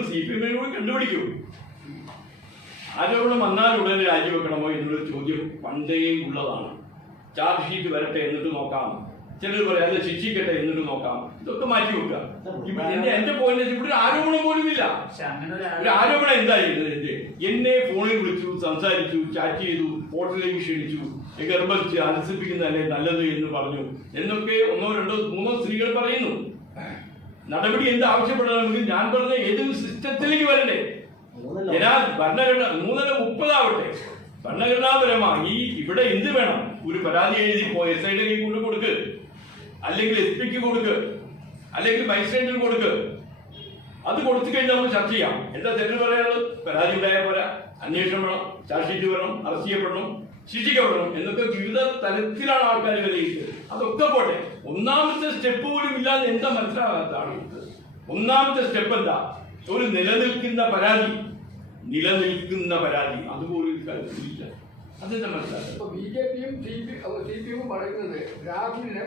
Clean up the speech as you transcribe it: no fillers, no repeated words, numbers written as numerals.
നമ്മൾ CPM കൂടി കണ്ടുപിടിക്കൂ. ആരോപണം വന്നാൽ ഉടനെ രാജിവെക്കണമോ എന്നുള്ളൊരു ചോദ്യം പണ്ടേ ഉള്ളതാണ്. ചാർജ് ഷീറ്റ് വരട്ടെ എന്നിട്ട് നോക്കാം, ചിലർ പറയാം അത് ശിക്ഷിക്കട്ടെ എന്നിട്ട് നോക്കാം, ഇതൊക്കെ മാറ്റി വെക്കുക. എന്റെ പോയിന്റ് ഇവിടെ ഒരു ആരോപണം പോലും ഇല്ല. ഒരു ആരോപണം എന്തായിരുന്നു? എന്നെ ഫോണിൽ വിളിച്ചു, സംസാരിച്ചു, ചാറ്റ് ചെയ്തു, ഹോട്ടലിലേക്ക് ക്ഷണിച്ചു, ഗർഭിച്ച് ആലസിപ്പിക്കുന്നതല്ലേ നല്ലത് എന്ന് പറഞ്ഞു എന്നൊക്കെ 1, 2, 3 സ്ത്രീകൾ പറയുന്നു. നടപടി എന്ത് ആവശ്യപ്പെടണമെങ്കിൽ ഞാൻ പറഞ്ഞ ഏത് സിസ്റ്റത്തിലേക്ക് വരണ്ടേ? ഭരണഘടന 3:30 ആവട്ടെ. ഭരണഘടനാപരമായി ഇവിടെ എന്ത് വേണം? ഒരു പരാതി എഴുതി SIയുടെ കയ്യിൽ കൊണ്ട് കൊടുക്ക്, അല്ലെങ്കിൽ SP കൊടുക്ക്, അല്ലെങ്കിൽ മജിസ്ട്രേറ്റിന് കൊടുക്ക്. അത് കൊടുത്തു കഴിഞ്ഞാൽ നമ്മൾ ചർച്ച ചെയ്യാം. എന്താ തെറ്റ് പറയാനുള്ളത്? പരാതി ഉണ്ടായാൽ പോരാ, അന്വേഷണം വേണം, ചാർജ് ഷീറ്റ് വേണം, അറസ്റ്റ് ചെയ്യപ്പെടണം, ശിക്ഷിക്കപ്പെടണം എന്നൊക്കെ വിവിധ തരത്തിലാണ് ആൾക്കാർ വിലയിരുത്തുന്നത്. അതൊക്കെ പോട്ടെ, ഒന്നാമത്തെ സ്റ്റെപ്പ് പോലും ഇല്ലാതെ എന്താ മനസ്സിലാകാത്ത ആളുകൾക്ക്? ഒന്നാമത്തെ സ്റ്റെപ്പ് എന്താ? ഒരു നിലനിൽക്കുന്ന പരാതി അതുപോലും ഇല്ല. അതെന്താ മനസ്സിലാക്കുക? BJP യും CPM പറയുന്നത് രാഹുലിനെ